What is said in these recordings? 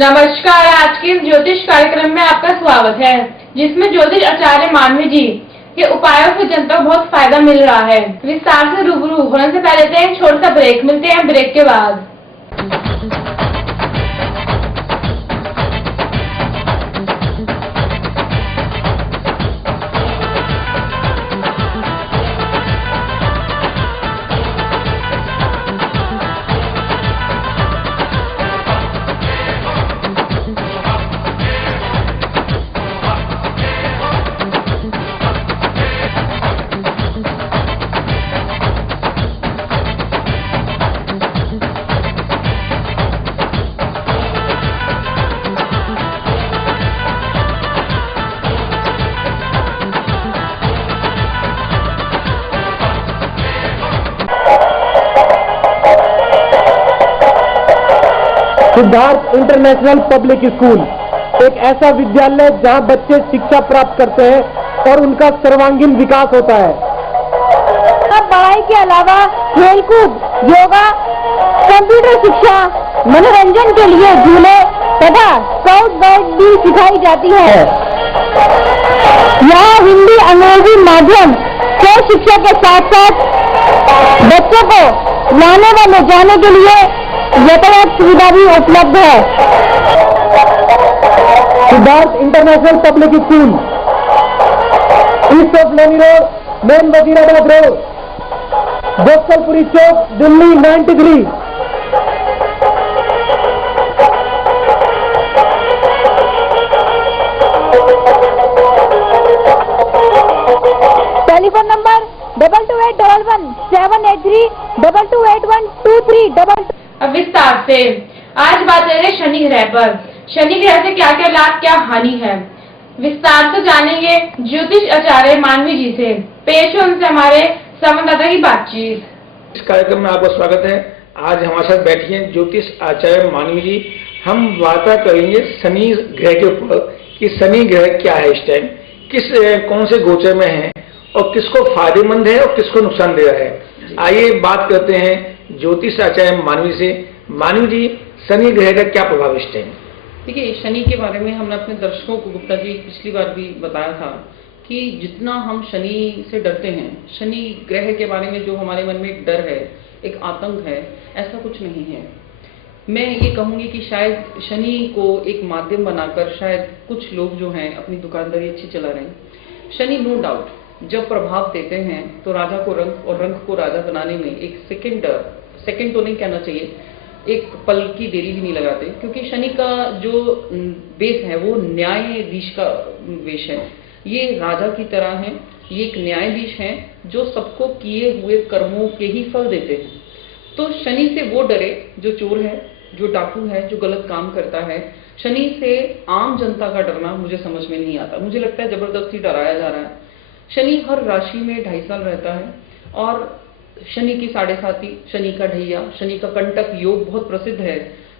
नमस्कार। आज के इस ज्योतिष कार्यक्रम में आपका स्वागत है, जिसमें ज्योतिष आचार्य मानवी जी के उपायों से जनता को बहुत फायदा मिल रहा है। विस्तार से रूबरू होने से पहले लेते हैं छोटा सा ब्रेक। मिलते हैं ब्रेक के बाद। सिद्धार्थ इंटरनेशनल पब्लिक स्कूल एक ऐसा विद्यालय जहां बच्चे शिक्षा प्राप्त करते हैं और उनका सर्वांगीण विकास होता है। पढ़ाई के अलावा खेलकूद, योगा, कंप्यूटर शिक्षा, मनोरंजन के लिए झूले तथा स्काउट गाइड भी सिखाई जाती है। यहाँ हिंदी, अंग्रेजी माध्यम से शिक्षा के साथ साथ बच्चों को लाने व ले जाने के लिए यातायात सुविधा भी उपलब्ध है। Siddharth international public school, east of Loni road, main Wazirabad road, Gopalpuri chowk, Delhi 93। Telephone number 228111 783 228123 अब विस्तार से आज बात करेंगे शनि ग्रह पर। शनि ग्रह से क्या क्या लाभ, क्या हानि है, विस्तार से जानेंगे ज्योतिष आचार्य मानवी जी से। पेश है उनसे हमारे संवाददाता की बातचीत। इस कार्यक्रम में आपका स्वागत है। आज हमारे साथ बैठी हैं ज्योतिष आचार्य मानवी जी। हम वार्ता करेंगे शनि ग्रह के ऊपर कि शनि ग्रह क्या है, इस टाइम कौन से गोचर में है और किसको फायदेमंद है और किसको नुकसान दे रहा है। आइए बात करते हैं ज्योतिष आचार्य मानवी से। मानवी जी, शनि ग्रह का क्या प्रभाव इस टाइम? देखिए, शनि के बारे में हमने अपने दर्शकों को, गुप्ता जी, पिछली बार भी बताया था कि जितना हम शनि से डरते हैं, शनि ग्रह के बारे में जो हमारे मन में एक डर है, एक आतंक है, ऐसा कुछ नहीं है। मैं ये कहूँगी कि शायद शनि को एक माध्यम बनाकर शायद कुछ लोग जो हैं अपनी दुकानदारी अच्छी चला रहे हैं। शनि नो डाउट जब प्रभाव देते हैं तो राजा को रंक और रंक को राजा बनाने में एक सेकंड तो नहीं कहना चाहिए, एक पल की देरी भी नहीं लगाते, क्योंकि शनि का जो बेस है वो न्यायाधीश का बेस है। ये राजा की तरह है, ये एक न्यायाधीश है जो सबको किए हुए कर्मों के ही फल देते हैं। तो शनि से वो डरे जो चोर है, जो डाकू है, जो गलत काम करता है। शनि से आम जनता का डरना मुझे समझ में नहीं आता। मुझे लगता है जबरदस्ती डराया जा रहा है। शनि हर राशि में 2.5 साल रहता है और शनि की 7.5, शनि का ढैया, शनि का कंटक योग बहुत प्रसिद्ध है।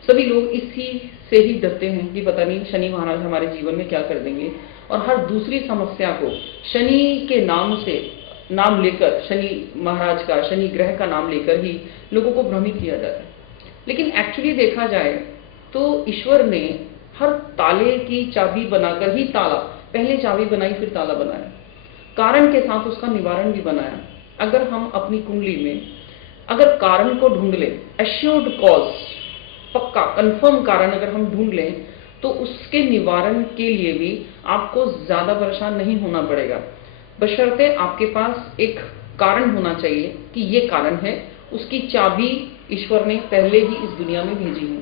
सभी लोग इसी से ही डरते हैं कि पता नहीं शनि महाराज हमारे जीवन में क्या कर देंगे, और हर दूसरी समस्या को शनि के नाम से नाम लेकर, शनि महाराज का, शनि ग्रह का नाम लेकर ही लोगों को भ्रमित किया जाता है। लेकिन एक्चुअली देखा जाए तो ईश्वर ने हर ताले की चाबी बनाकर ही पहले चाबी बनाई फिर ताला बनाया, कारण के साथ उसका निवारण भी बनाया। अगर हम अपनी कुंडली में अगर कारण को ढूंढ लें, एश्योर्ड कॉज, पक्का कंफर्म कारण अगर हम ढूंढ लें, तो उसके निवारण के लिए भी आपको ज्यादा परेशान नहीं होना पड़ेगा, बशर्ते आपके पास एक कारण होना चाहिए कि ये कारण है। उसकी चाबी ईश्वर ने पहले ही इस दुनिया में भेजी है।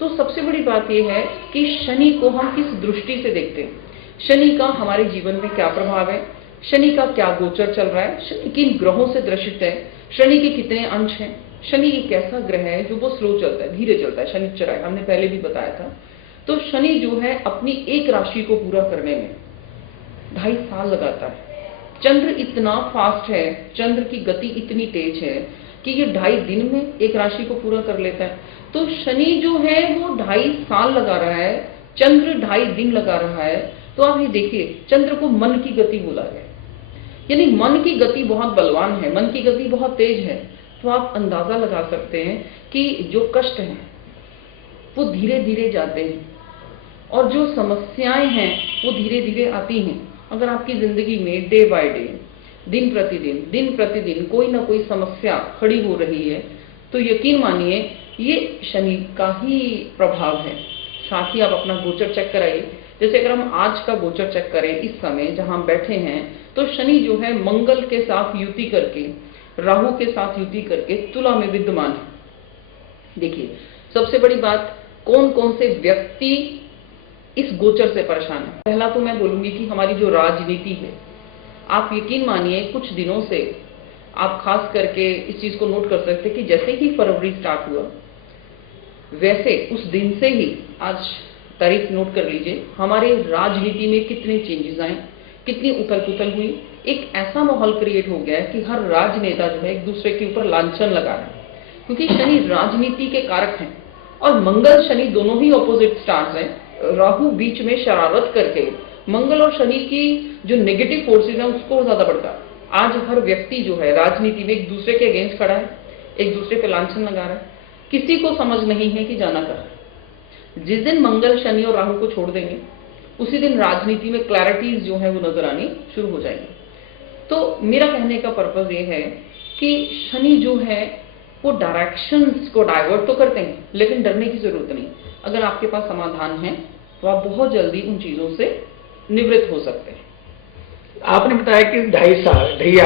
तो सबसे बड़ी बात यह है कि शनि को हम किस दृष्टि से देखते हैं, शनि का हमारे जीवन में क्या प्रभाव है, शनि का क्या गोचर चल रहा है, शनि किन ग्रहों से दर्शित है, शनि के कितने अंश हैं, शनि एक ऐसा ग्रह है जो बहुत स्लो चलता है, धीरे चलता है, शनिचर है, हमने पहले भी बताया था। तो शनि जो है अपनी एक राशि को पूरा करने में 2.5 साल लगाता है। चंद्र इतना फास्ट है, चंद्र की गति इतनी तेज है कि ये 2.5 दिन में एक राशि को पूरा कर लेता है। तो शनि जो है वो 2.5 साल लगा रहा है, चंद्र 2.5 दिन लगा रहा है। तो आप ये देखिए, चंद्र को मन की गति बोला गया, यानी मन की गति बहुत बलवान है, मन की गति बहुत तेज है। तो आप अंदाजा लगा सकते हैं कि जो कष्ट है, वो धीरे धीरे जाते हैं, और जो समस्याएं हैं वो धीरे धीरे आती हैं। अगर आपकी जिंदगी में डे बाय डे, दिन प्रतिदिन कोई ना कोई समस्या खड़ी हो रही है, तो यकीन मानिए ये शनि का ही प्रभाव है। साथ ही आप अपना गोचर चेक कराइए। जैसे अगर हम आज का गोचर चेक करें, इस समय जहां हम बैठे हैं, तो शनि जो है मंगल के साथ युति करके, राहु के साथ युति करके तुला में विद्यमान है। देखिए, सबसे बड़ी बात, कौन कौन से व्यक्ति इस गोचर से परेशान है। पहला तो मैं बोलूंगी कि हमारी जो राजनीति है, आप यकीन मानिए कुछ दिनों से आप खास करके इस चीज को नोट कर सकते हैं कि जैसे ही फरवरी स्टार्ट हुआ, वैसे उस दिन से ही, आज तारीख नोट कर लीजिए, हमारे राजनीति में कितने चेंजेस आए, कितनी उथल पुथल हुई। एक ऐसा माहौल क्रिएट हो गया है कि हर राजनेता जो है एक दूसरे के ऊपर लांछन लगा रहा है, क्योंकि शनि राजनीति के कारक हैं और मंगल शनि दोनों ही ऑपोजिट स्टार्स हैं। राहु बीच में शरारत करके मंगल और शनि की जो नेगेटिव फोर्सेज हैं उसको ज्यादा बढ़ता। आज हर व्यक्ति जो है राजनीति में एक दूसरे के अगेंस्ट खड़ा है, एक दूसरे पे लांछन लगा रहा है, किसी को समझ नहीं है कि जाना कहाँ। जिस दिन मंगल शनि और राहु को छोड़ देंगे, उसी दिन राजनीति में क्लैरिटीज जो है वो नजर आनी शुरू हो जाएंगी। तो मेरा कहने का पर्पज ये है कि शनि जो है वो डायरेक्शंस को डाइवर्ट तो करते हैं, लेकिन डरने की जरूरत नहीं। अगर आपके पास समाधान है तो आप बहुत जल्दी उन चीजों से निवृत्त हो सकते हैं। आपने बताया कि 2.5 साल ढैया,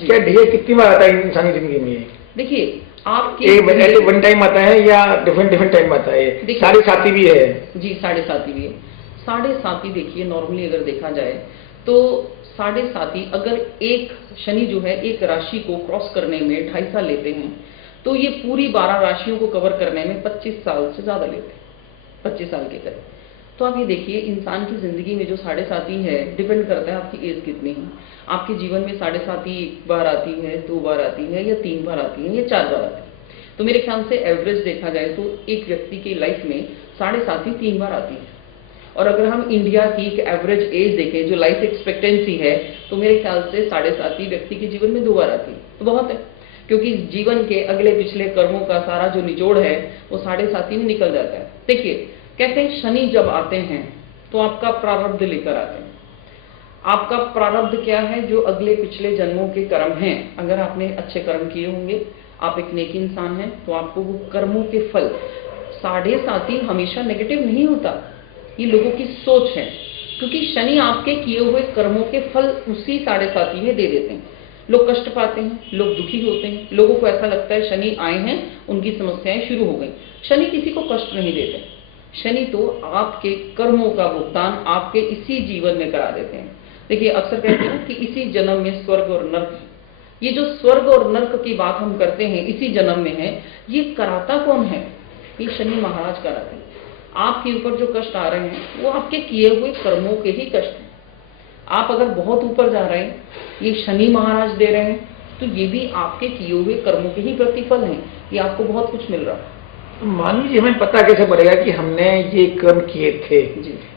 क्या ढैया कितनी बार आता है इंसानी जिंदगी में? देखिए, आपकी ऐसे वन टाइम आता है या डिफरेंट टाइम आता है? साढ़े साथी भी है जी, साढ़े साथी भी है। साढ़े साथी देखिए, नॉर्मली अगर देखा जाए तो साढ़े साथी, अगर एक शनि जो है एक राशि को क्रॉस करने में 2.5 साल लेते हैं, तो ये पूरी 12 राशियों को कवर करने में 25 साल से ज्यादा लेते हैं, 25 साल के करीब। तो आप ये देखिए, इंसान की जिंदगी में जो साढ़े साथी है, डिपेंड करता है आपकी एज कितनी है। आपके जीवन में साढ़े साथी 1 बार आती है, 2 बार आती है, या 3 बार आती है, या 4 बार आती है। तो मेरे ख्याल से एवरेज देखा जाए तो एक व्यक्ति की लाइफ में साढ़े साथी 3 बार आती है। और अगर हम इंडिया की एक एवरेज एज देखें, जो लाइफ एक्सपेक्टेंसी है, तो मेरे ख्याल से साढ़े साथी व्यक्ति के जीवन में 2 बार आती है। तो बहुत है, क्योंकि जीवन के अगले पिछले कर्मों का सारा जो निचोड़ है वो साढ़े साथी में निकल जाता है। देखिए, कहते हैं शनि जब आते हैं तो आपका प्रारब्ध लेकर आते हैं। आपका प्रारब्ध क्या है? जो अगले पिछले जन्मों के कर्म हैं। अगर आपने अच्छे कर्म किए होंगे, आप एक नेक इंसान हैं, तो आपको वो कर्मों के फल, साढ़े साथी हमेशा नेगेटिव नहीं होता, ये लोगों की सोच है, क्योंकि शनि आपके किए हुए कर्मों के फल उसी साढ़े साथी में दे देते हैं। लोग कष्ट पाते हैं, लोग दुखी होते हैं, लोगों को ऐसा लगता है शनि आए हैं, उनकी समस्याएं शुरू हो गई। शनि किसी को कष्ट नहीं देते। शनि तो आपके कर्मों का भुगतान आपके इसी जीवन में करा देते हैं। देखिए, अक्सर कहते हैं कि इसी जन्म में स्वर्ग और नर्क, ये जो स्वर्ग और नर्क की बात हम करते हैं इसी जन्म में है, ये कराता कौन है? ये शनि महाराज कराते हैं। आपके ऊपर जो कष्ट आ रहे हैं वो आपके किए हुए कर्मों के ही कष्ट हैं। आप अगर बहुत ऊपर जा रहे हैं, ये शनि महाराज दे रहे हैं, तो ये भी आपके किए हुए कर्मों के ही प्रतिफल हैं। ये आपको बहुत कुछ मिल रहा है। मान लीजिए, हमें पता कैसे पड़ेगा कि हमने ये कर्म किए थे?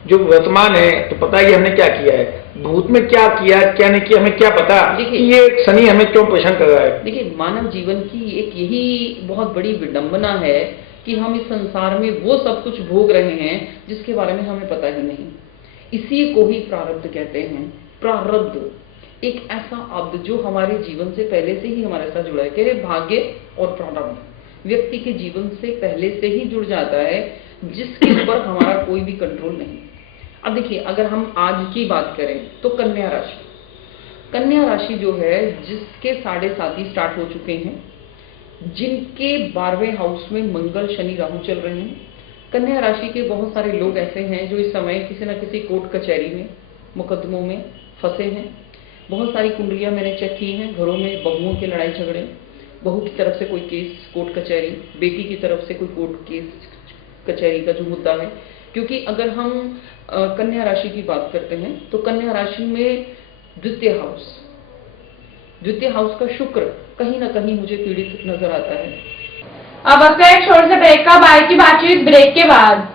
जो वर्तमान है तो पता है कि हमने क्या किया है, भूत में क्या किया क्या नहीं किया, हमें क्या पता कि ये शनि हमें क्यों परेशान कर रहा है? देखिए, मानव जीवन की एक यही बहुत बड़ी विडंबना है कि हम इस संसार में वो सब कुछ भोग रहे हैं जिसके बारे में हमें पता ही नहीं। इसी को ही प्रारब्ध कहते हैं। प्रारब्ध एक ऐसा अब्द जो हमारे जीवन से पहले से ही हमारे साथ जुड़ा है। कह रहे भाग्य और प्रारब्ध व्यक्ति के जीवन से पहले से ही जुड़ जाता है, जिसके ऊपर हमारा कोई भी कंट्रोल नहीं। अब देखिए, अगर हम आज की बात करें तो कन्या राशि जो है, जिसके साढ़े साथी स्टार्ट हो चुके हैं, जिनके 12वें हाउस में मंगल शनि राहु चल रहे हैं, कन्या राशि के बहुत सारे लोग ऐसे हैं जो इस समय किसी न किसी कोर्ट कचहरी में, मुकदमों में फंसे हैं। बहुत सारी कुंडलियां मैंने चेक की हैं, घरों में बहुओं के लड़ाई झगड़े, बहू की तरफ से कोई केस कोर्ट कचहरी, बेटी की तरफ से कोई कोर्ट केस कचहरी का जो मुद्दा है। क्योंकि अगर हम कन्या राशि की बात करते हैं तो कन्या राशि में द्वितीय हाउस का शुक्र कहीं ना कहीं मुझे पीड़ित नजर आता है। अब अक्सर एक छोटे से ब्रेक का बारी की बातचीत ब्रेक के बाद।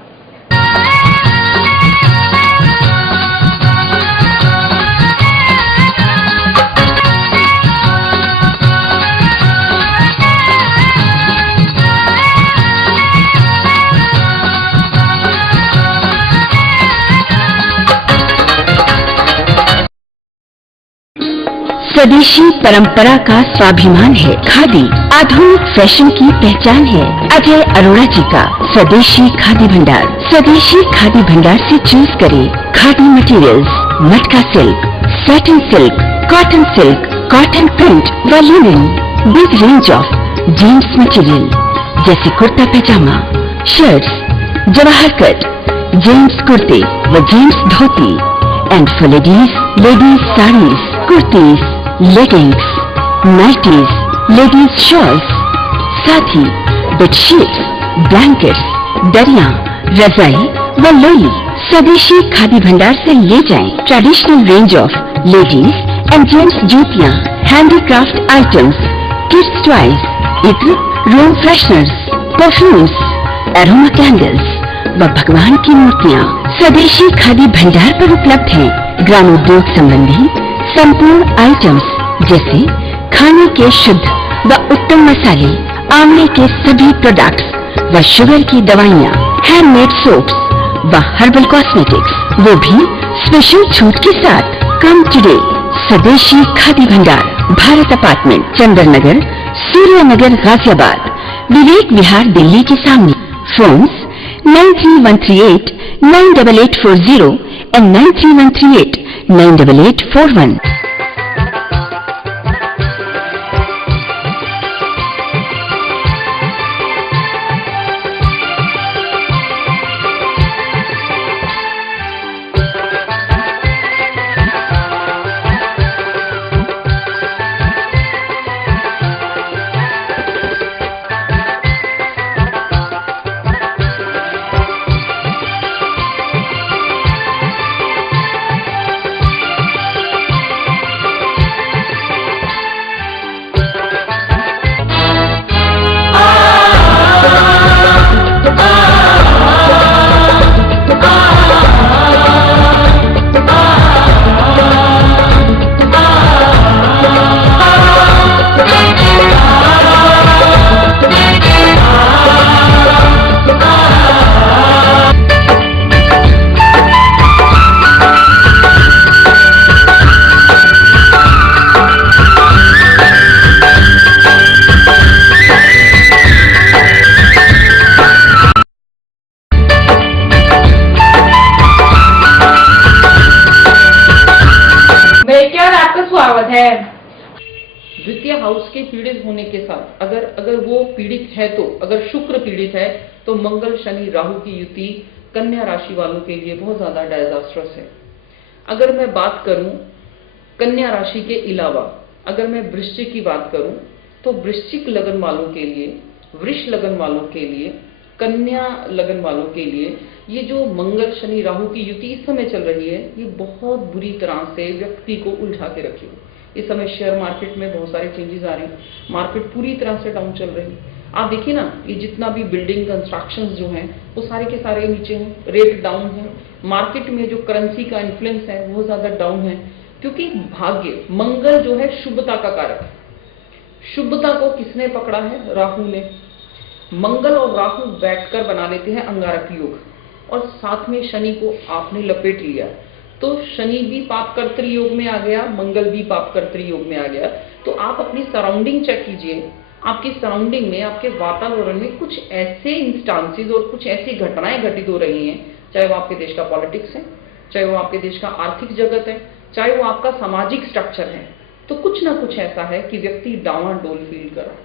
स्वदेशी परंपरा का स्वाभिमान है। खादी आधुनिक फैशन की पहचान है। अजय अरोड़ा जी का स्वदेशी खादी भंडार। स्वदेशी खादी भंडार से चूज करें khadi materials, matka silk, satin silk, cotton print व linen. Big range of gents material जैसे kurta pyjama, shirts, Jawahar cut, gents कुर्ते व gents dhoti and for ladies saris, kurtis, leggings, nighties, ladies shawls, साथ ही बेडशीट्स, ब्लैंकेट्स, दरिया, रजाई व लोली। स्वदेशी खादी भंडार से ले जाएं traditional range of ladies and gents जूतियां, हैंडीक्राफ्ट आइटम्स, किड्स टॉयज, इत्र, room fresheners, perfumes, aroma candles व भगवान की मूर्तियाँ स्वदेशी खादी भंडार पर उपलब्ध हैं। ग्रामोद्योग संबंधी संपूर्ण आइटम्स जैसे खाने के शुद्ध व उत्तम मसाले, आंवले के सभी प्रोडक्ट्स व शुगर की दवाइयाँ, हैंडमेड सोप्स व हर्बल कॉस्मेटिक्स, वो भी स्पेशल छूट के साथ। कम टुडे स्वदेशी खादी भंडार, भारत अपार्टमेंट, चंदन नगर, सूर्य नगर, गाजियाबाद, विवेक विहार, दिल्ली के सामने। Phones 9338 98840 and 93138 98841। द्वितीय हाउस के पीड़ित होने के साथ अगर वो पीड़ित है, तो अगर शुक्र पीड़ित है तो मंगल शनि राहु की युति कन्या राशि वालों के लिए बहुत ज्यादा डिजास्ट्रस है। अगर मैं बात करूं कन्या राशि के अलावा, अगर मैं वृश्चिक की बात करूं तो वृश्चिक लगन वालों के लिए, वृष लगन वालों के लिए, कन्या लगन वालों के लिए ये जो मंगल शनि राहु की युति इस समय चल रही है, ये बहुत बुरी तरह से व्यक्ति को उलझा के रखी है। इस समय शेयर मार्केट में बहुत सारे चेंजेस आ रहे हैं, मार्केट पूरी तरह से डाउन चल रही है। आप देखिए ना, ये जितना भी बिल्डिंग कंस्ट्रक्शंस जो हैं वो सारे के सारे नीचे हैं, रेट डाउन है। मार्केट में जो करेंसी का इन्फ्लुएंस है वो ज्यादा डाउन है, क्योंकि भाग्य मंगल जो है शुभता का कारक है। शुभता को किसने पकड़ा है? राहु ने। मंगल और राहु बैठकर बना लेते हैं अंगारक योग, और साथ में शनि को आपने लपेट लिया, तो शनि भी पापकर्तृ योग में आ गया, मंगल भी पापकर्तृ योग में आ गया। तो आप अपनी सराउंडिंग चेक कीजिए, आपकी सराउंडिंग में, आपके वातावरण में कुछ ऐसे इंस्टांसेस और कुछ ऐसी घटनाएं घटित हो रही हैं, चाहे वो आपके देश का पॉलिटिक्स है, चाहे वो आपके देश का आर्थिक जगत है, चाहे वो आपका सामाजिक स्ट्रक्चर है, तो कुछ ना कुछ ऐसा है कि व्यक्ति डावाडोल फील कर रहा है।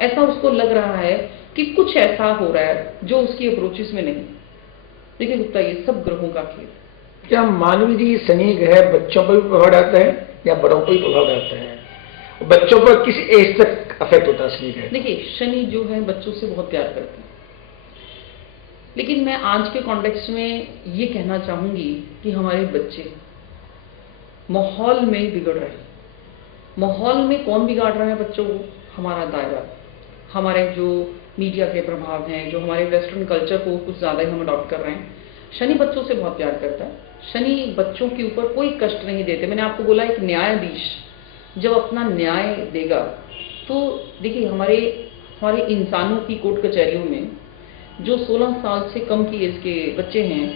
ऐसा उसको लग रहा है कि कुछ ऐसा हो रहा है जो उसकी अप्रोचेस में नहीं। देखिए गुप्ता, ये सब ग्रहों का खेल। क्या मानवी जी शनि ग्रह बच्चों पर भी प्रभाव डालता है या बड़ों पर भी प्रभाव डालता है? बच्चों पर किस एज तक अफेक्ट होता है शनि ग्रह? देखिए, शनि जो है बच्चों से बहुत प्यार करते हैं, लेकिन मैं आज के कॉन्टेक्स्ट में ये कहना चाहूंगी कि हमारे बच्चे माहौल में बिगड़ रहे हैं। माहौल में कौन बिगाड़ रहा है बच्चों को? हमारा दायरा, हमारे जो मीडिया के प्रभाव हैं, जो हमारे वेस्टर्न कल्चर को कुछ ज्यादा ही हम अडॉप्ट कर रहे हैं। शनि बच्चों से बहुत प्यार करता है, शनि बच्चों के ऊपर कोई कष्ट नहीं देते। मैंने आपको बोला एक न्यायाधीश जब अपना न्याय देगा, तो देखिए हमारे इंसानों की कोर्ट कचहरियों में जो 16 साल से कम की एज के बच्चे हैं,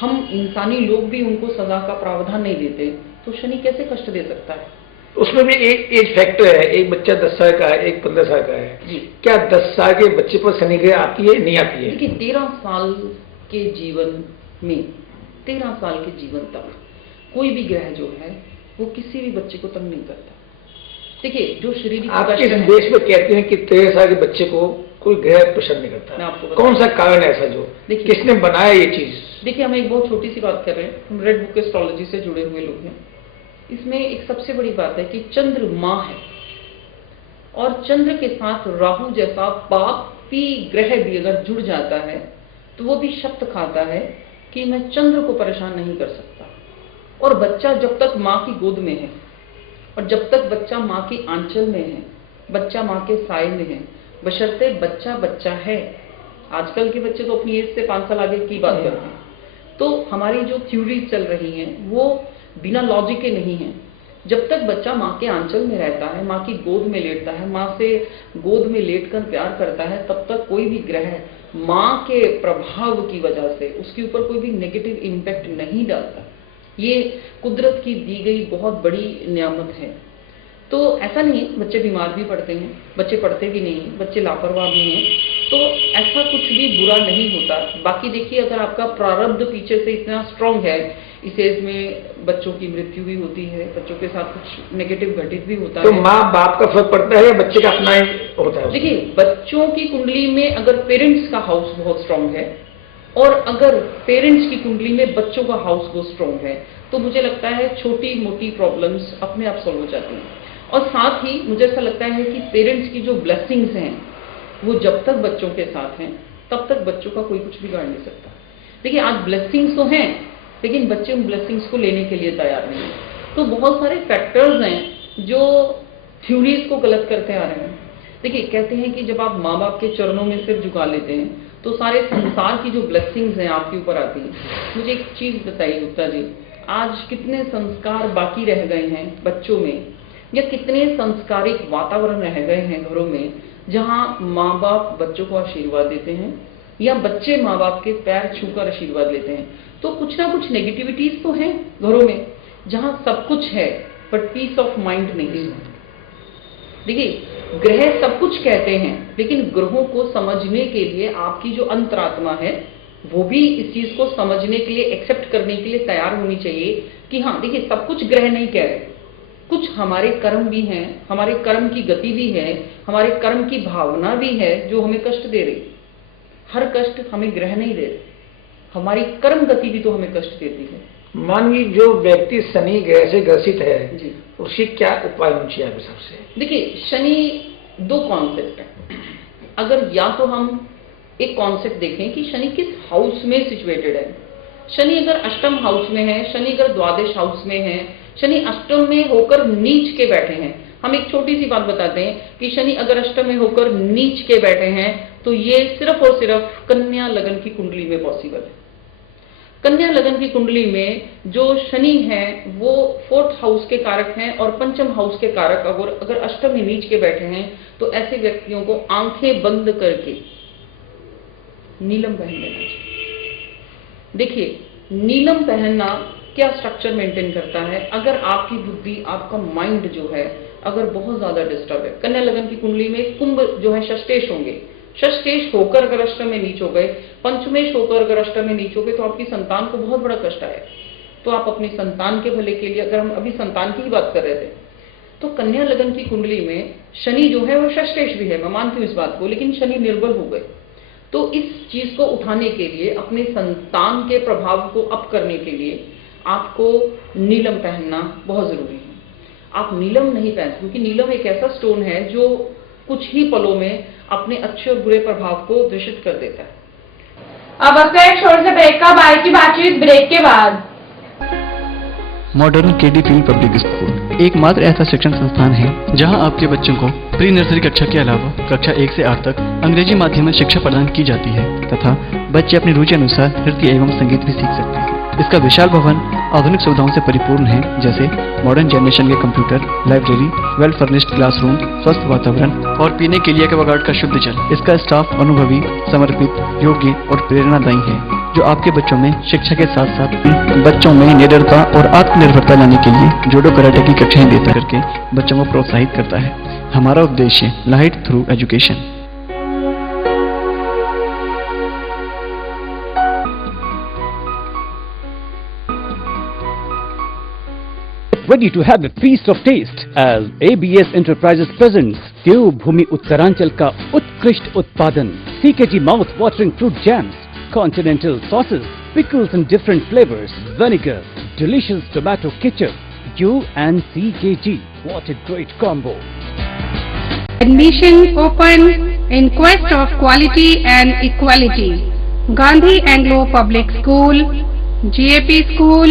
हम इंसानी लोग भी उनको सजा का प्रावधान नहीं देते, तो शनि कैसे कष्ट दे सकता है? उसमें भी एक एज फैक्टर है, एक बच्चा 10 साल का है, एक 15 साल का है जी। क्या 10 साल के बच्चे पर शनि ग्रह आती है, नहीं आती है? देखिए 13 साल के जीवन में, 13 साल के जीवन तक कोई भी ग्रह जो है वो किसी भी बच्चे को तंग नहीं करता। देखिए जो शारीरिक आप कष्ट किस है, देश में कहते हैं कि 13 साल के बच्चे को कोई ग्रह पसंद नहीं मैं करता? आपको बताऊं। कौन सा कारण है ऐसा जो, देखिए- किसने बनाया ये चीज? देखिए हम एक बहुत छोटी सी बात कर रहे हैं, हम रेड बुक एस्ट्रोलॉजी से जुड़े हुए लोग हैं। इसमें एक सबसे बड़ी बात है कि चंद्र माँ है और चंद्र के साथ राहु जैसा पापी ग्रह भी अगर जुड़ जाता है तो वो भी शब्द खाता है कि मैं चंद्र को परेशान नहीं कर सकता। और बच्चा जब तक माँ की गोद में है और जब तक बच्चा माँ की आंचल में है, बच्चा माँ के साए में है, बशर्ते बच्चा बच्चा है। आजकल के बच्चे तो अपनी एज से 5 साल आगे की बात करते हैं। तो हमारी जो थ्योरीज चल रही हैं वो बिना लॉजिक के नहीं है। जब तक बच्चा माँ के आंचल में रहता है, माँ की गोद में लेटता है, माँ से गोद में लेटकर प्यार करता है, तब तक कोई भी ग्रह माँ के प्रभाव की वजह से उसके ऊपर कोई भी नेगेटिव इम्पैक्ट नहीं डालता। ये कुदरत की दी गई बहुत बड़ी नियामत है। तो ऐसा नहीं है, बच्चे बीमार भी पड़ते हैं, बच्चे पढ़ते भी नहीं हैं, बच्चे लापरवाह भी हैं, तो ऐसा कुछ भी बुरा नहीं होता। बाकी देखिए अगर आपका प्रारब्ध पीछे से इतना स्ट्रांग है, इस एज में बच्चों की मृत्यु भी होती है, बच्चों के साथ कुछ नेगेटिव घटित भी होता तो है। माँ बाप का फर्क पड़ता है या बच्चे का अपना ही होता है? देखिए बच्चों की कुंडली में अगर पेरेंट्स का हाउस बहुत स्ट्रांग है और अगर पेरेंट्स की कुंडली में बच्चों का हाउस बहुत स्ट्रांग है तो मुझे लगता है छोटी मोटी प्रॉब्लम्स अपने आप सॉल्व हो जाती हैं। और साथ ही मुझे ऐसा लगता है कि पेरेंट्स की जो ब्लेसिंग्स हैं वो जब तक बच्चों के साथ हैं तब तक बच्चों का कोई कुछ बिगाड़ नहीं सकता। देखिए आज ब्लेसिंग्स तो हैं लेकिन बच्चे उन ब्लेसिंग्स को लेने के लिए तैयार नहीं है। तो बहुत सारे फैक्टर्स हैं जो थ्योरीज को गलत करते आ रहे हैं। देखिए कहते हैं कि जब आप माँ बाप के चरणों में सिर झुका लेते हैं तो सारे संसार की जो ब्लेसिंग्स हैं आपके ऊपर आती हैं। मुझे एक चीज बताइए गुप्ता जी, आज कितने संस्कार बाकी रह गए हैं बच्चों में, या कितने संस्कारिक वातावरण रह गए हैं घरों में जहां माँ बाप बच्चों को आशीर्वाद देते हैं या बच्चे माँ बाप के पैर छूकर आशीर्वाद लेते हैं। तो कुछ ना कुछ नेगेटिविटीज तो हैं घरों में जहां सब कुछ है बट पीस ऑफ माइंड नहीं है। देखिए ग्रह सब कुछ कहते हैं लेकिन ग्रहों को समझने के लिए आपकी जो अंतरात्मा है वो भी इस चीज को समझने के लिए, एक्सेप्ट करने के लिए तैयार होनी चाहिए कि हाँ देखिए सब कुछ ग्रह नहीं कह रहे, कुछ हमारे कर्म भी हैं, हमारे कर्म की गति भी है, हमारे कर्म की भावना भी है जो हमें कष्ट दे रही। हर कष्ट हमें ग्रह नहीं दे रहे, हमारी कर्म गति भी तो हमें कष्ट देती है। मानिए जो व्यक्ति शनि ग्रह से ग्रसित है जी उसकी क्या उपाय होनी चाहिए आपके हिसाब से? देखिए शनि दो कॉन्सेप्ट है। अगर या तो हम एक कॉन्सेप्ट देखें कि शनि किस हाउस में सिचुएटेड है। शनि अगर अष्टम हाउस में है, शनि अगर द्वादश हाउस में है, शनि अष्टम में होकर नीच के बैठे हैं। हम एक छोटी सी बात बताते हैं कि शनि अगर अष्टम में होकर नीच के बैठे हैं तो ये सिर्फ और सिर्फ कन्या लगन की कुंडली में पॉसिबल है। कन्या लगन की कुंडली में जो शनि है वो 4th हाउस के कारक हैं और पंचम हाउस के कारक अगर अष्टम में नीच के बैठे हैं तो ऐसे व्यक्तियों को आंखें बंद करके नीलम पहन लेना चाहिए। देखिए नीलम पहनना क्या स्ट्रक्चर मेंटेन करता है। अगर आपकी बुद्धि, आपका माइंड जो है अगर बहुत ज्यादा डिस्टर्ब है, कन्या लगन की कुंडली में कुंभ जो है षष्टेश होंगे, षष्टेश होकर अगर अष्टम में नीच हो गए, पंचमेश होकर अगर अष्टम में नीच हो गए तो आपकी संतान को बहुत बड़ा कष्ट आए। तो आप अपनी संतान के भले के लिए, अगर हम अभी संतान की ही बात कर रहे थे, तो कन्या लगन की कुंडली में शनि जो है वो षष्टेश भी है, मैं मानती हूँ इस बात को, लेकिन शनि निर्बल हो गए। तो इस चीज को उठाने के लिए, अपने संतान के प्रभाव को अप करने के लिए आपको नीलम पहनना बहुत जरूरी है। आप नीलम नहीं पहन, क्योंकि नीलम एक ऐसा स्टोन है जो कुछ ही पलों में अपने अच्छे और बुरे प्रभाव को दूषित कर देता है। अब अक्सर एक छोटे से ब्रेक का, बाई की बातचीत ब्रेक के बाद। Modern KD field public school एकमात्र ऐसा शिक्षण संस्थान है जहां आपके बच्चों को प्री नर्सरी कक्षा के अलावा कक्षा 1 से 8 तक अंग्रेजी माध्यम में शिक्षा प्रदान की जाती है तथा बच्चे अपनी रुचि अनुसार नृत्य एवं संगीत भी सीख सकते हैं। इसका विशाल भवन आधुनिक सुविधाओं से परिपूर्ण है, जैसे मॉडर्न जनरेशन के computer, library, well furnished classroom, स्वस्थ वातावरण और पीने के लिए एक्वागार्ड का शुद्ध जल। इसका स्टाफ अनुभवी, समर्पित, योग्य और प्रेरणादायी है, जो आपके बच्चों में शिक्षा के साथ साथ बच्चों में निडरता और आत्मनिर्भरता लाने के लिए जूडो कराटे की कक्षाएं देता करके बच्चों को प्रोत्साहित करता है। हमारा उद्देश्य light through education. Ready to have a feast of taste as ABS Enterprises presents देवभूमि उत्तरांचल का उत्कृष्ट उत्पादन CKG mouth watering fruit jams, continental sauces, pickles in different flavors, vinegar, delicious tomato ketchup. You and CKG, what a great combo! Admission open in quest of quality and equality. Gandhi Anglo Public School, GAP School,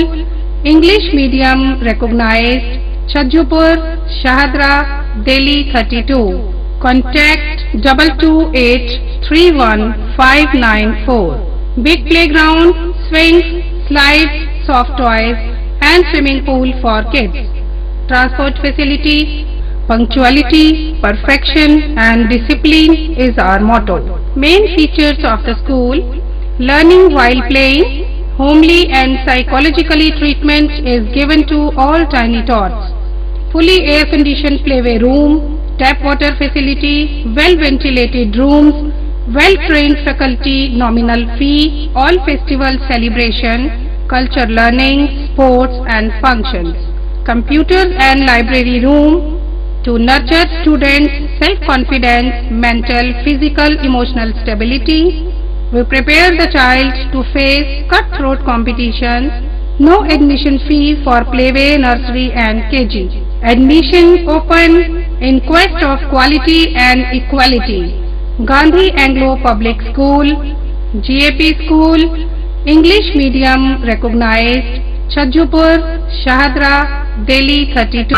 English Medium recognized, Chajjupur, Shahadra, Delhi 32. Contact 22831 Big playground, swings, slides, soft toys and swimming pool for kids. Transport facility, punctuality, perfection and discipline is our motto. Main features of the school: learning while playing, homely and psychologically treatment is given to all tiny tots. Fully air-conditioned playway room, tap water facility, well-ventilated rooms, well-trained faculty, nominal fee, all festival celebration, culture learning, sports and functions. Computers and library room to nurture students' self-confidence, mental, physical, emotional stability. We prepare the child to face cutthroat competitions. No admission fee for playway, nursery and KG. Admission open in quest of quality and equality. Gandhi Anglo Public School, GAP School, English Medium recognized, Chajjupur, Shahadra, Delhi 32.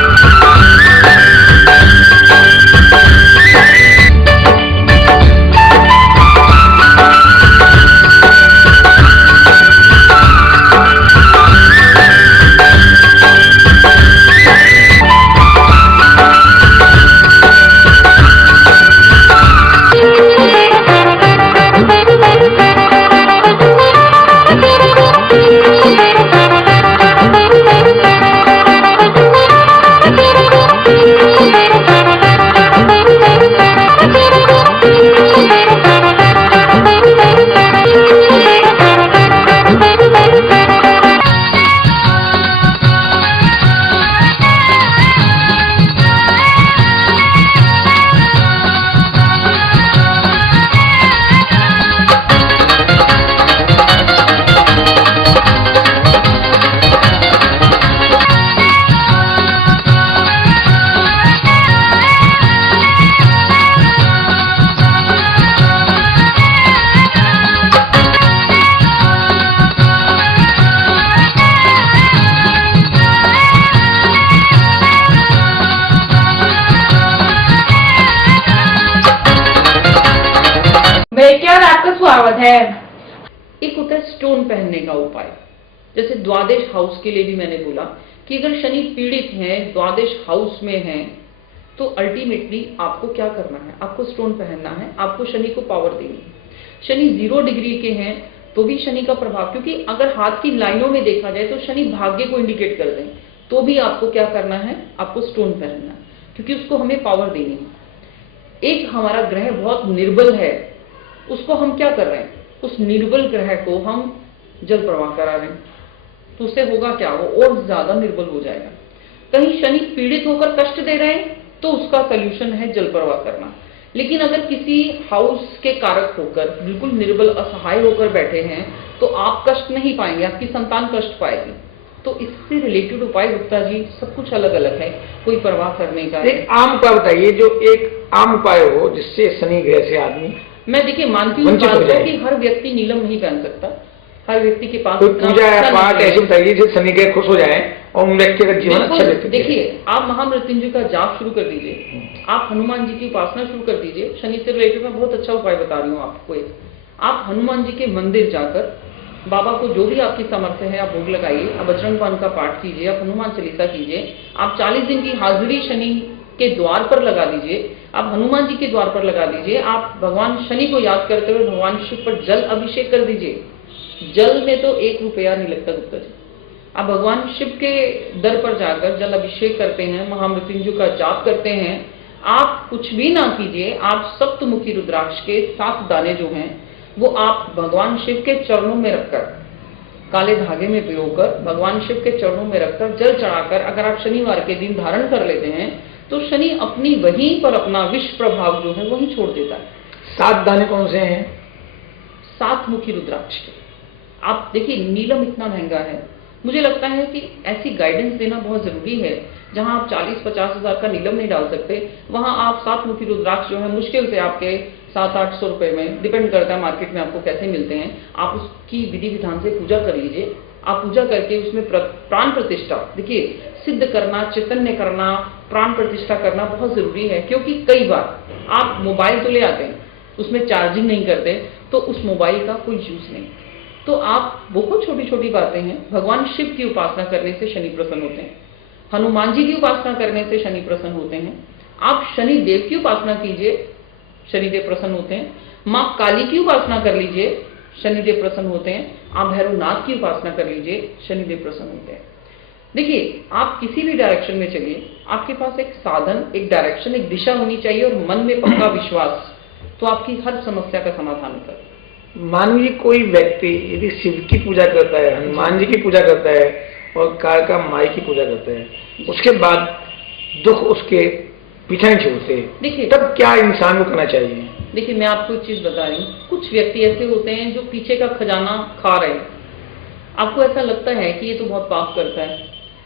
बेटियां आपका स्वागत है। एक होता है stone पहनने का उपाय। जैसे द्वादश हाउस के लिए भी मैंने बोला कि अगर शनि पीड़ित है, द्वादश हाउस में है, तो अल्टीमेटली आपको क्या करना है? आपको स्टोन पहनना है, आपको शनि को पावर देनी है। शनि 0 डिग्री के हैं तो भी शनि का प्रभाव, क्योंकि अगर हाथ की लाइनों में देखा जाए तो शनि भाग्य को इंडिकेट कर दें, तो भी आपको क्या करना है? आपको स्टोन पहनना है, क्योंकि उसको हमें पावर देनी है। एक हमारा ग्रह बहुत निर्बल है, उसको हम क्या कर रहे हैं? उस निर्बल ग्रह को हम जल प्रवाह करा रहे हैं, तो उससे होगा क्या? वो और ज्यादा निर्बल हो जाएगा। कहीं शनि पीड़ित होकर कष्ट दे रहे हैं तो उसका सोल्यूशन है जल प्रवाह करना। लेकिन अगर किसी हाउस के कारक होकर बिल्कुल निर्बल असहाय होकर बैठे हैं तो आप कष्ट नहीं पाएंगे, आपकी संतान कष्ट पाएगी। तो इससे रिलेटेड उपाय गुप्ता जी सब कुछ अलग अलग है, कोई प्रवाह करने का। एक आम उपाय बताइए, जो एक आम उपाय हो जिससे शनि ग्रह से आदमी। मैं देखिए मानती हूँ कि हर व्यक्ति नीलम नहीं पहन सकता, हर व्यक्ति के पास कोई पूजा या पाठ ऐसे बताइए जिससे शनि ग्रह खुश हो जाए और उन व्यक्ति का जीवन अच्छा व्यतीत। देखिए, आप महामृत्युंजय का जाप शुरू कर दीजिए, आप हनुमान जी की उपासना शुरू कर दीजिए। शनि से रिलेटेड मैं बहुत अच्छा उपाय बता रही हूँ आपको। आप हनुमान जी के मंदिर जाकर बाबा को जो भी आपकी सामर्थ्य है आप भोग लगाइए, आप बजरंग बाण का पाठ कीजिए, आप हनुमान चालीसा कीजिए, आप 40 दिन की हाजिरी शनि के द्वार पर लगा दीजिए, आप हनुमान जी के द्वार पर लगा दीजिए, आप भगवान शनि को याद करते हुए भगवान शिव पर जल अभिषेक कर दीजिए। जल में तो 1 रुपया नहीं लगता गुप्ता जी। आप भगवान शिव के दर पर जाकर जल अभिषेक करते हैं, महामृत्युंजय का जाप करते हैं, आप कुछ भी ना कीजिए, आप सप्तमुखी रुद्राक्ष के 7 दाने जो हैं वो आप भगवान शिव के चरणों में रखकर, काले धागे में पिरोकर भगवान शिव के चरणों में रखकर जल चढ़ाकर अगर आप शनिवार के दिन धारण कर लेते हैं तो शनि अपनी वहीं पर अपना विष प्रभाव जो है वहीं छोड़ देता है। 7 दाने कौन से हैं? 7 मुखी रुद्राक्ष के। आप देखिए नीलम इतना महंगा है, मुझे लगता है कि ऐसी गाइडेंस देना बहुत जरूरी है। जहां आप 40-50 हजार का नीलम नहीं डाल सकते, वहां आप 7 मुखी रुद्राक्ष जो है मुश्किल से आपके 700-800 रुपए में, डिपेंड करता है मार्केट में आपको कैसे मिलते हैं, आप उसकी विधि विधान से पूजा कर लीजिए। आप पूजा करके उसमें प्राण प्रतिष्ठा, देखिए सिद्ध करना, चैतन्य करना, प्राण प्रतिष्ठा करना बहुत जरूरी है। क्योंकि कई बार आप मोबाइल तो ले आते हैं, उसमें चार्जिंग नहीं करते तो उस मोबाइल का कोई यूज नहीं। तो आप बहुत छोटी छोटी बातें हैं। भगवान शिव की उपासना करने से शनि प्रसन्न होते हैं, हनुमान जी की उपासना करने से शनि प्रसन्न होते हैं, आप शनि देव की उपासना कीजिए, शनिदेव प्रसन्न होते हैं, माँ काली की उपासना कर लीजिए, शनिदेव प्रसन्न होते हैं, आप भैरवनाथ की उपासना कर लीजिए, शनिदेव प्रसन्न होते हैं। देखिए आप किसी भी डायरेक्शन में चलिए, आपके पास एक साधन, एक डायरेक्शन, एक दिशा होनी चाहिए और मन में पक्का विश्वास, तो आपकी हर समस्या का समाधान होता है। मान लीजिए कोई व्यक्ति यदि शिव की पूजा करता है, हनुमान जी की पूजा करता है और कालिका माई की पूजा करता है, उसके बाद दुख उसके पीछे नहीं छोड़ते, देखिए तब क्या इंसान को करना चाहिए? देखिए मैं आपको एक चीज बता रही हूँ, कुछ व्यक्ति ऐसे होते हैं जो पीछे का खजाना खा रहे हैं। आपको ऐसा लगता है कि ये तो बहुत पाप करता है,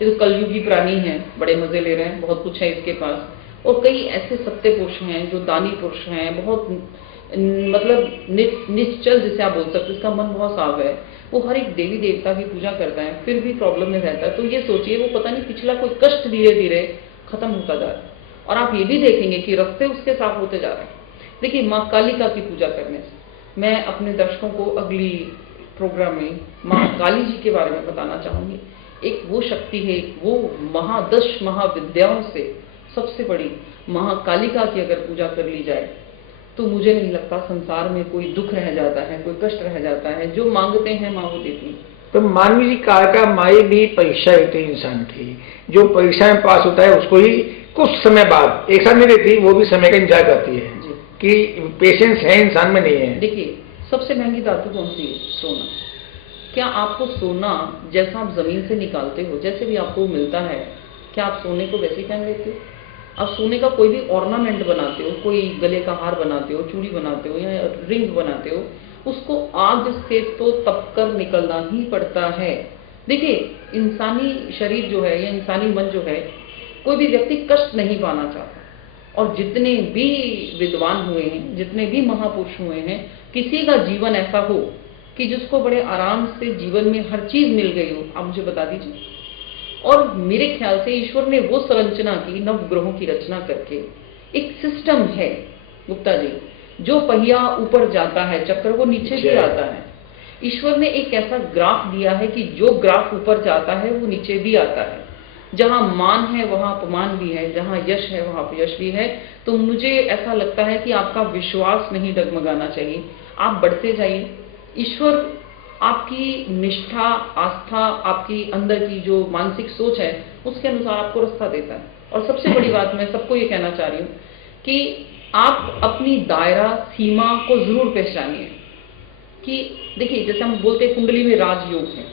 ये तो कलयुगी प्राणी है, बड़े मजे ले रहे हैं, बहुत कुछ है इसके पास। और कई ऐसे सत्य पुरुष हैं जो दानी पुरुष हैं, बहुत मतलब निश्चल जिसे आप बोल सकते हैं, इसका मन बहुत साफ है, वो हर एक देवी देवता की पूजा करता है, फिर भी प्रॉब्लम में रहता है। तो ये सोचिए वो पता नहीं पिछला कोई कष्ट धीरे धीरे खत्म होता जा रहा है। और आप ये भी देखेंगे कि रास्ते उसके साफ होते जा रहे हैं। देखिए माँ कालिका की पूजा करने से मैं अपने दर्शकों को अगली प्रोग्राम में माँ काली जी के बारे में बताना चाहूंगी। एक वो शक्ति है, वो 10 महाविद्याओं से सबसे बड़ी महाकालिका की अगर पूजा कर ली जाए तो मुझे नहीं लगता संसार में कोई दुख रह जाता है, कोई कष्ट रह जाता है। जो मांगते हैं माँ वो देती है। तो मानवी जी कालिका माई भी परीक्षा होती है इंसान की, जो परीक्षा में पास होता है उसको ही कुछ समय बाद, एक साथ नहीं देती, वो भी समय का इंतजार करती है कि पेशेंस है इंसान में नहीं है। देखिए सबसे महंगी धातु कौन सी है? सोना। क्या आपको सोना जैसा आप जमीन से निकालते हो, जैसे भी आपको मिलता है, क्या आप सोने को वैसे पहन लेते हो? आप सोने का कोई भी ऑर्नामेंट बनाते हो, कोई गले का हार बनाते हो, चूड़ी बनाते हो या रिंग बनाते हो, उसको आग से तो तपकर निकलना ही पड़ता है। देखिए इंसानी शरीर जो है या इंसानी मन जो है, कोई भी व्यक्ति कष्ट नहीं पाना चाहता। और जितने भी विद्वान हुए हैं, जितने भी महापुरुष हुए हैं, किसी का जीवन ऐसा हो कि जिसको बड़े आराम से जीवन में हर चीज मिल गई हो, आप मुझे बता दीजिए। और मेरे ख्याल से ईश्वर ने वो संरचना की, नवग्रहों की रचना करके एक सिस्टम है गुप्ता जी, जो पहिया ऊपर जाता है चक्र वो नीचे भी आता है। ईश्वर ने एक ऐसा ग्राफ दिया है कि जो ग्राफ ऊपर जाता है वो नीचे भी आता है। जहां मान है वहां अपमान भी है, जहां यश है वहां अपयश भी है। तो मुझे ऐसा लगता है कि आपका विश्वास नहीं डगमगाना चाहिए, आप बढ़ते जाइए। ईश्वर आपकी निष्ठा, आस्था, आपकी अंदर की जो मानसिक सोच है उसके अनुसार आपको रास्ता देता है। और सबसे बड़ी बात मैं सबको ये कहना चाह रही हूँ कि आप अपनी दायरा सीमा को जरूर पहचानिए। कि देखिए जैसे हम बोलते हैं कुंडली में राजयोग है,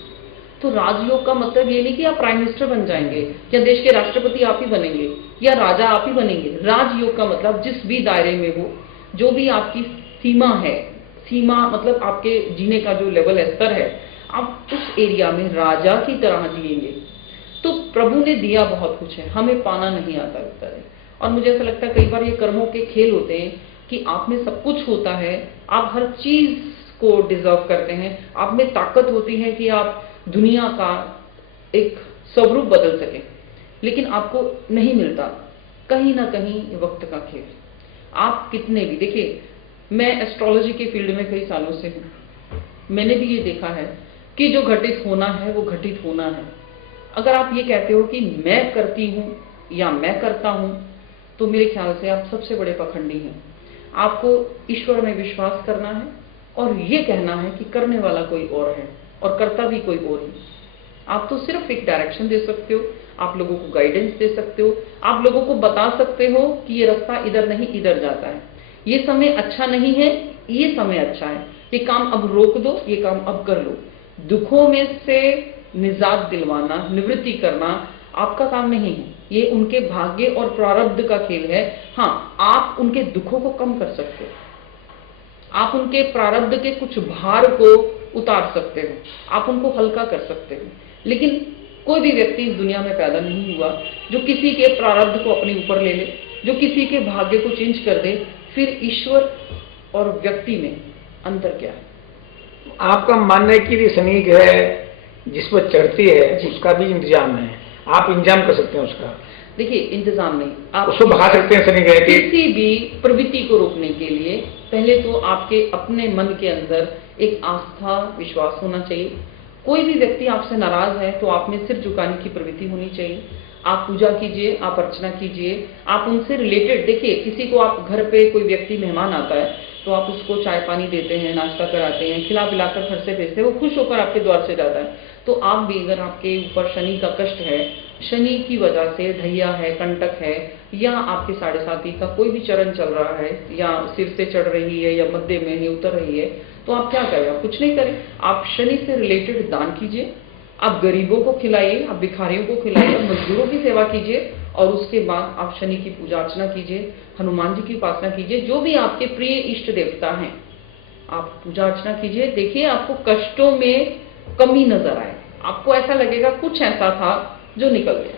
तो राजयोग का मतलब ये नहीं कि आप प्राइम मिनिस्टर बन जाएंगे या देश के राष्ट्रपति आप ही बनेंगे या राजा आप ही बनेंगे। राजयोग का मतलब जिस भी दायरे में हो, जो भी आपकी सीमा है, सीमा मतलब आपके जीने का जो लेवल है, स्तर है, आप उस एरिया में राजा की तरह जिएंगे। तो प्रभु ने दिया बहुत कुछ है, हमें पाना नहीं आता लगता है। और मुझे ऐसा लगता है कई बार ये कर्मों के खेल होते हैं कि आप में सब कुछ होता है, आप हर चीज को डिजर्व करते हैं, आप में ताकत होती है कि आप दुनिया का एक स्वरूप बदल सके, लेकिन आपको नहीं मिलता। कहीं ना कहीं वक्त का खेल। आप कितने भी देखिए, मैं एस्ट्रोलॉजी के फील्ड में कई सालों से हूँ, मैंने भी ये देखा है कि जो घटित होना है वो घटित होना है। अगर आप ये कहते हो कि मैं करती हूँ या मैं करता हूँ, तो मेरे ख्याल से आप सबसे बड़े पखंडी हैं। आपको ईश्वर में विश्वास करना है और ये कहना है कि करने वाला कोई और है और करता भी कोई और ही। आप तो सिर्फ एक डायरेक्शन दे सकते हो, आप लोगों को गाइडेंस दे सकते हो, आप लोगों को बता सकते हो कि ये रास्ता इधर नहीं इधर जाता है, ये समय अच्छा नहीं है, ये समय अच्छा है, ये काम अब रोक दो, ये काम अब कर लो। दुखों में से निजात दिलवाना, निवृत्ति करना आपका काम नहीं है, ये उनके भाग्य और प्रारब्ध का खेल है। हाँ, आप उनके दुखों को कम कर सकते हो, आप उनके प्रारब्ध के कुछ भार को उतार सकते हो, आप उनको हल्का कर सकते हो। लेकिन कोई भी व्यक्ति इस दुनिया में पैदा नहीं हुआ जो किसी के प्रारब्ध को अपने ऊपर ले ले, जो किसी के भाग्य को चेंज कर दे। फिर ईश्वर और व्यक्ति में अंतर क्या है? आपका मानना है कि ये शनि ग्रह जिस पर चढ़ती है उसका भी इंतजाम है, आप इंतजाम कर सकते हैं उसका? देखिए, इंतजाम नहीं, आप उसको भगा सकते हैं शनि ग्रह के। किसी भी प्रवृत्ति को रोकने के लिए पहले तो आपके अपने मन के अंदर एक आस्था, विश्वास होना चाहिए। कोई भी व्यक्ति आपसे नाराज है तो आप में सिर झुकाने की प्रवृत्ति होनी चाहिए। आप पूजा कीजिए, आप अर्चना कीजिए, आप उनसे रिलेटेड देखिए, किसी को आप घर पे कोई व्यक्ति मेहमान आता है तो आप उसको चाय पानी देते हैं, नाश्ता कराते हैं, खिला पिलाकर घर से भेजते हैं, वो खुश होकर आपके द्वार से जाता है। तो आप भी अगर आपके ऊपर शनि का कष्ट है, शनि की वजह से ढैया है, कंटक है, या आपके 7.5 का कोई भी चरण चल रहा है, या सिर से चढ़ रही है, या मध्य में ही उतर रही है, तो आप क्या करें? आप कुछ नहीं करें, आप शनि से रिलेटेड दान कीजिए, आप गरीबों को खिलाइए, आप भिखारियों को खिलाइए, आप मजदूरों की सेवा कीजिए, और उसके बाद आप शनि की पूजा अर्चना कीजिए, हनुमान जी की उपासना कीजिए, जो भी आपके प्रिय इष्ट देवता हैं आप पूजा अर्चना कीजिए। देखिए, आपको कष्टों में कमी नजर आए, आपको ऐसा लगेगा कुछ ऐसा था जो निकल गया।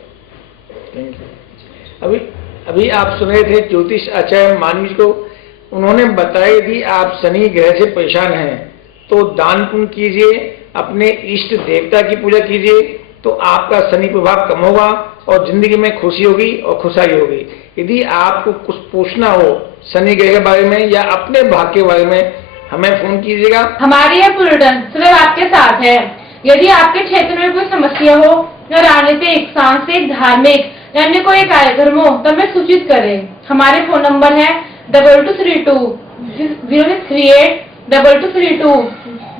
अभी आप सुन रहे थे ज्योतिष आचार्य मानवी को, उन्होंने बताया कि आप शनि ग्रह से परेशान हैं तो दान पुण्य कीजिए, अपने इष्ट देवता की पूजा कीजिए, तो आपका शनि प्रभाव कम होगा और जिंदगी में खुशी होगी और खुशहाली होगी। यदि आपको कुछ पूछना हो शनि ग्रह के बारे में या अपने भाग्य के बारे में, हमें फोन कीजिएगा। हमारी यह बुलेटिन सदैव आपके साथ है। यदि आपके क्षेत्र में कोई समस्या हो या राजनीतिक, सांस्कृतिक, धार्मिक या अन्य कोई कार्यक्रम हो तो हमें सूचित करें। हमारे फोन नंबर है 2232 0638 2232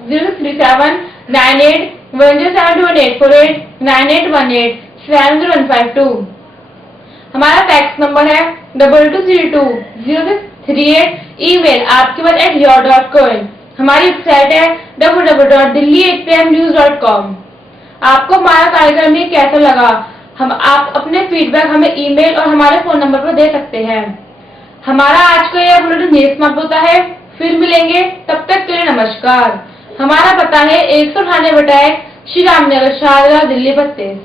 0637 98 10721848 9818 70152। हमारा फैक्स नंबर है 2232 0638। Email aapkebaad@your.com। हमारी वेबसाइट है www.delhi8pmnews.com। आपको हमारा कार्यक्रम ये कैसा लगा, आप अपने फीडबैक हमें ईमेल और हमारे फोन नंबर पर दे सकते हैं। हमारा आज का यह बुलेटिन यहीं समाप्त होता है, फिर मिलेंगे, तब तक के लिए नमस्कार। हमारा पता है 198 श्री राम नगर, शाहजहां, दिल्ली 32।